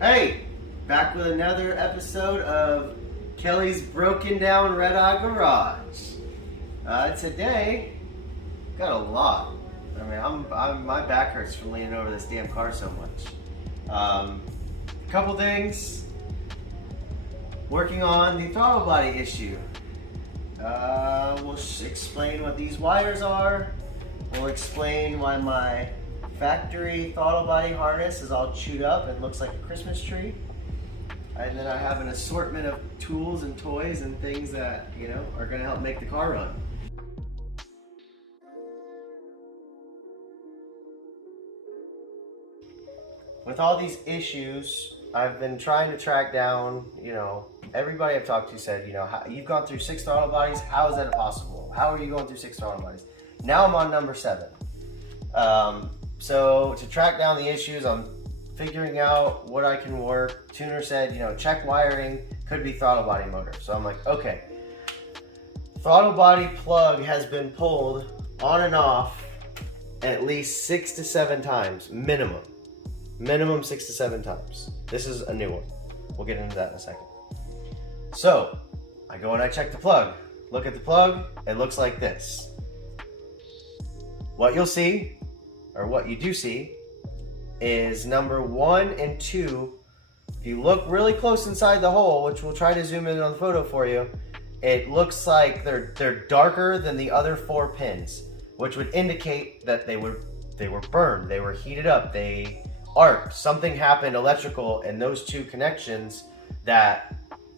Hey, back with another episode of Kelly's Broken Down Redeye Garage. Today, got a lot. I mean, my back hurts from leaning over this damn car so much. Couple things. Working on the throttle body issue. We'll explain what these wires are. We'll explain why my factory throttle body harness is all chewed up and looks like a Christmas tree. And then I have an assortment of tools and toys and things that, are gonna help make the car run. With all these issues, I've been trying to track down, everybody I've talked to said, you've gone through 6 throttle bodies, how is that possible? How are you going through 6 throttle bodies? Now I'm on number 7. So to track down the issues, I'm figuring out what I can work. Tuner said, check wiring, could be throttle body motor. So I'm like, okay. Throttle body plug has been pulled on and off at least 6 to 7 times, minimum. Minimum 6 to 7 times. This is a new one. We'll get into that in a second. So, I go and I check the plug. Look at the plug, it looks like this. What you'll see, or what you do see, is number 1 and 2. If you look really close inside the hole, which we'll try to zoom in on the photo for you, it looks like they're darker than the other 4 pins, which would indicate that they were burned, they were heated up, they arced, something happened electrical in those 2 connections that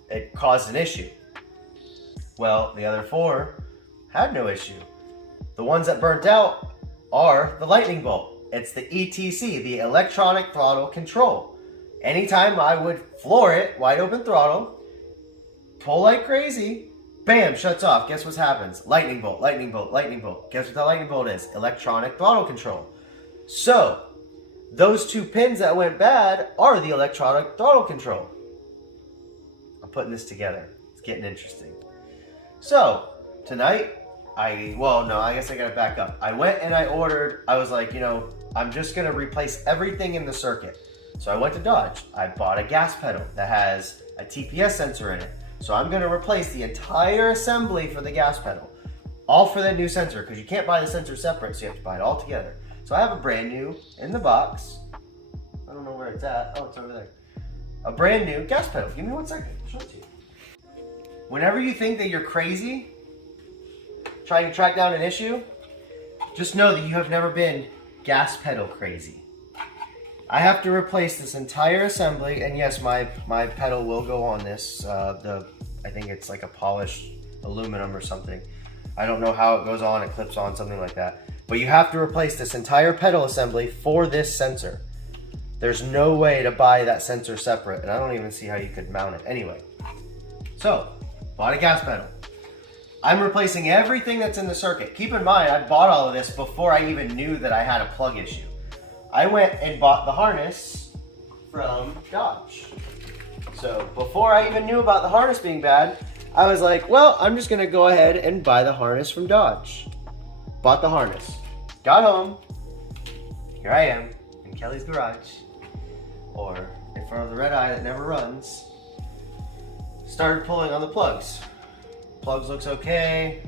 it caused an issue. Well, the other 4 had no issue. The ones that burnt out are the lightning bolt. It's the ETC, the electronic throttle control. Anytime I would floor it, wide open throttle, pull like crazy, bam, shuts off. Guess what happens? Lightning bolt, lightning bolt, lightning bolt. Guess what the lightning bolt is? Electronic throttle control. So, those 2 pins that went bad are the electronic throttle control. I'm putting this together. It's getting interesting. So, tonight, I guess I gotta back up. I went and I was like, I'm just gonna replace everything in the circuit. So I went to Dodge. I bought a gas pedal that has a TPS sensor in it. So I'm gonna replace the entire assembly for the gas pedal. All for that new sensor, because you can't buy the sensor separate, so you have to buy it all together. So I have a brand new, in the box, I don't know where it's at, oh, it's over there. A brand new gas pedal. Give me 1 second, I'll show it to you. Whenever you think that you're crazy, trying to track down an issue, just know that you have never been gas pedal crazy. I have to replace this entire assembly, and yes, my pedal will go on this. I think it's like a polished aluminum or something. I don't know how it goes on, it clips on, something like that. But you have to replace this entire pedal assembly for this sensor. There's no way to buy that sensor separate, and I don't even see how you could mount it. Anyway, so, bought a gas pedal. I'm replacing everything that's in the circuit. Keep in mind, I bought all of this before I even knew that I had a plug issue. I went and bought the harness from Dodge. So before I even knew about the harness being bad, I was like, well, I'm just gonna go ahead and buy the harness from Dodge. Bought the harness. Got home. Here I am in Kelly's garage, or in front of the Redeye that never runs. Started pulling on the plugs. Plugs looks okay.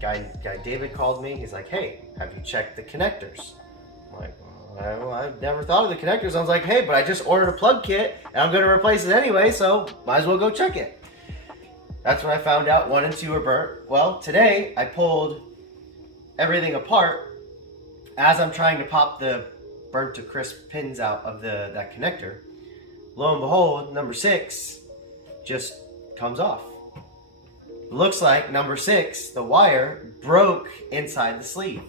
Guy David called me. He's like, hey, have you checked the connectors? I'm like, well, I've never thought of the connectors. I was like, hey, but I just ordered a plug kit and I'm gonna replace it anyway, so might as well go check it. That's when I found out 1 and 2 are burnt. Well, today I pulled everything apart as I'm trying to pop the burnt to crisp pins out of that connector. Lo and behold, number 6 just comes off. Looks like number 6, the wire, broke inside the sleeve.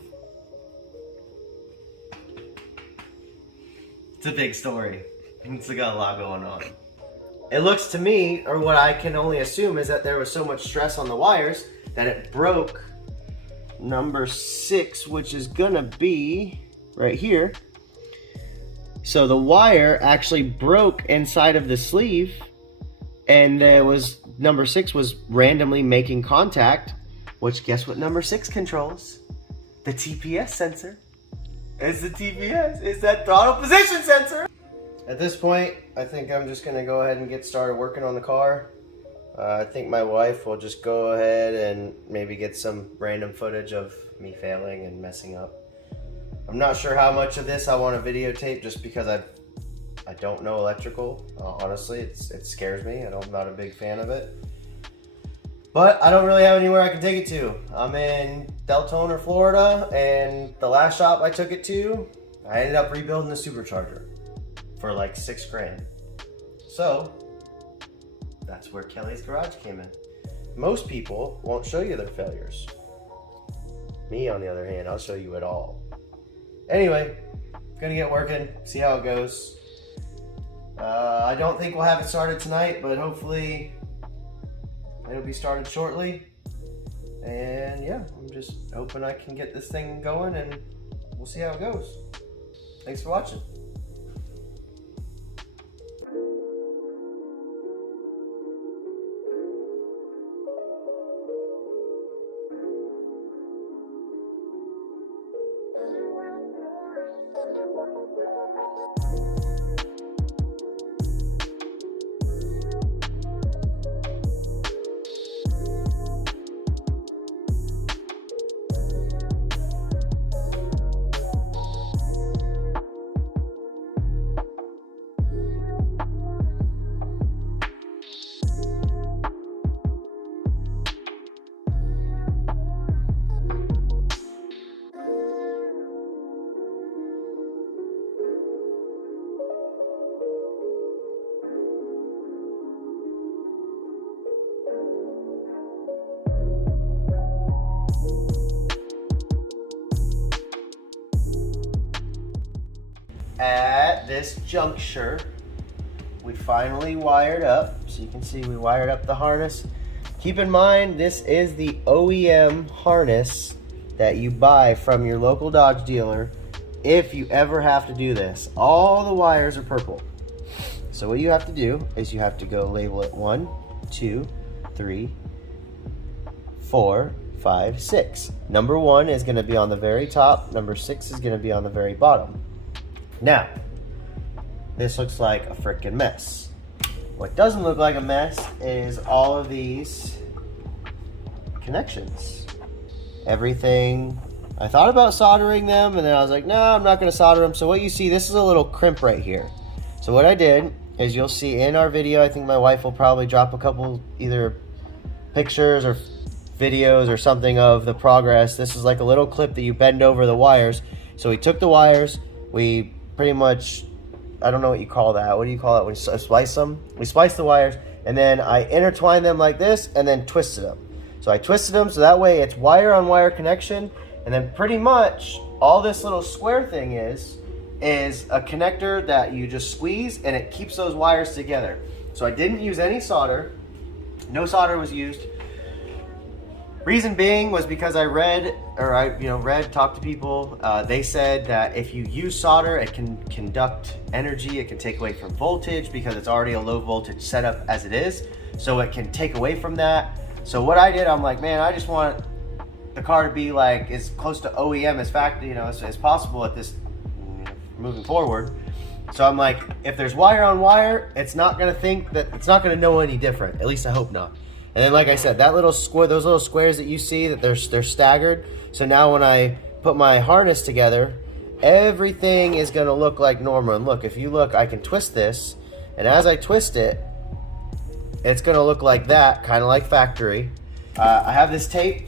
It's a big story. It's got a lot going on. It looks to me, or what I can only assume, is that there was so much stress on the wires that it broke number 6, which is gonna be right here. So the wire actually broke inside of the sleeve, and number 6 was randomly making contact, which guess what number 6 controls? The TPS sensor. It's the TPS. It's that throttle position sensor. At this point, I think I'm just gonna go ahead and get started working on the car. I think my wife will just go ahead and maybe get some random footage of me failing and messing up. I'm not sure how much of this I want to videotape just because I don't know electrical. Honestly, it scares me. I'm not a big fan of it. But I don't really have anywhere I can take it to. I'm in Deltona, Florida, and the last shop I took it to, I ended up rebuilding the supercharger for like $6 grand. So that's where Kelly's Garage came in. Most people won't show you their failures. Me, on the other hand, I'll show you it all. Anyway, gonna get working, see how it goes. I don't think we'll have it started tonight, but hopefully it'll be started shortly. And yeah, I'm just hoping I can get this thing going and we'll see how it goes. Thanks for watching. At this juncture, we finally wired up. So you can see we wired up the harness. Keep in mind, this is the OEM harness that you buy from your local Dodge dealer if you ever have to do this. All the wires are purple. So what you have to do is you have to go label it 1, 2, 3, 4, 5, 6. Number 1 is going to be on the very top. Number 6 is going to be on the very bottom. Now, this looks like a freaking mess. What doesn't look like a mess is all of these connections. Everything, I thought about soldering them and then I was like, no, I'm not gonna solder them. So what you see, this is a little crimp right here. So what I did is you'll see in our video, I think my wife will probably drop a couple either pictures or videos or something of the progress. This is like a little clip that you bend over the wires. So we took the wires, we pretty much, I don't know what you call that. What do you call it when you splice them? We spliced the wires and then I intertwined them like this and then twisted them. So I twisted them so that way it's wire on wire connection, and then pretty much all this little square thing is a connector that you just squeeze and it keeps those wires together. So I didn't use any solder. No solder was used. Reason being was because I talked to people. They said that if you use solder, it can conduct energy. It can take away from voltage because it's already a low voltage setup as it is. So it can take away from that. So what I did, I'm like, man, I just want the car to be like as close to OEM as as possible at this moving forward. So I'm like, if there's wire on wire, it's not gonna know any different. At least I hope not. And then, like I said, that little square, those little squares that you see, that they're staggered. So now when I put my harness together, everything is going to look like normal. And look, if you look, I can twist this, and as I twist it, it's going to look like that, kind of like factory. I have this tape,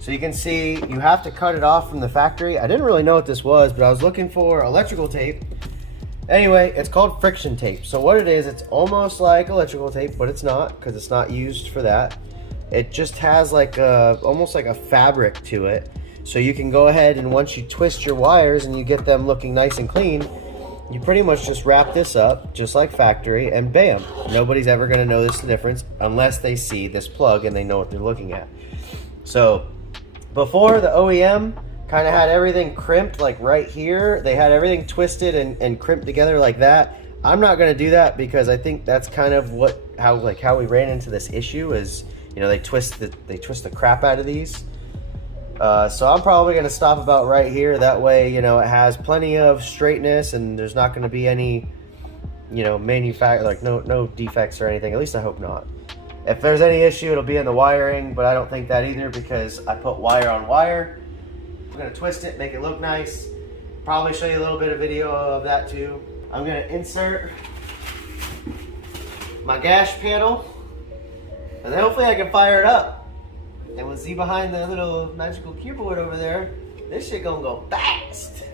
so you can see you have to cut it off from the factory. I didn't really know what this was, but I was looking for electrical tape. Anyway, it's called friction tape. So what it is, it's almost like electrical tape, but it's not, because it's not used for that. It just has like almost like a fabric to it. So you can go ahead and once you twist your wires and you get them looking nice and clean, you pretty much just wrap this up just like factory and bam. Nobody's ever gonna notice the difference unless they see this plug and they know what they're looking at. So before, the OEM kind of had everything crimped like right here. They had everything twisted and crimped together like that. I'm not going to do that because I think that's kind of how we ran into this issue is, they twist the crap out of these. So I'm probably going to stop about right here. That way, it has plenty of straightness and there's not going to be any you know, like no defects or anything. At least I hope not. If there's any issue, it'll be in the wiring, but I don't think that either because I put wire on wire. I'm gonna twist it, make it look nice. Probably show you a little bit of video of that too. I'm gonna insert my gas panel, and then hopefully I can fire it up. And we'll see behind the little magical keyboard over there, this shit gonna go fast.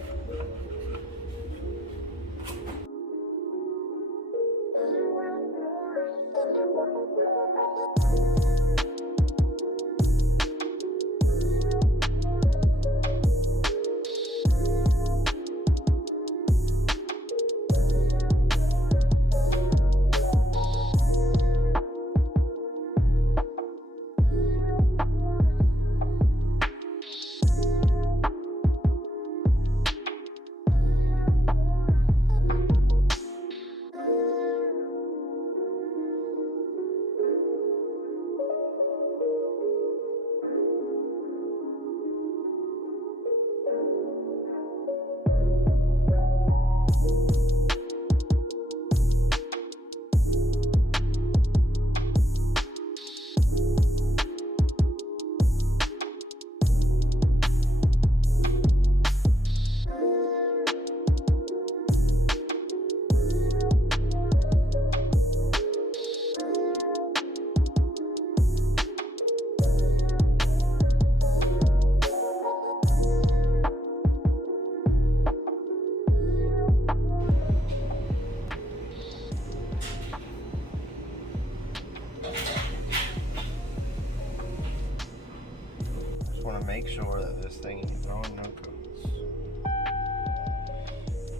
Want to make sure that this thing ain't throwing no coats.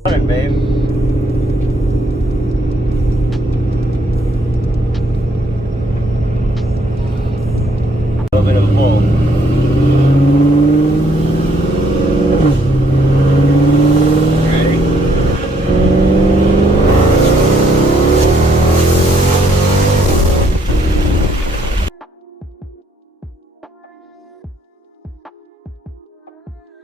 Morning, babe. A little bit of a pull.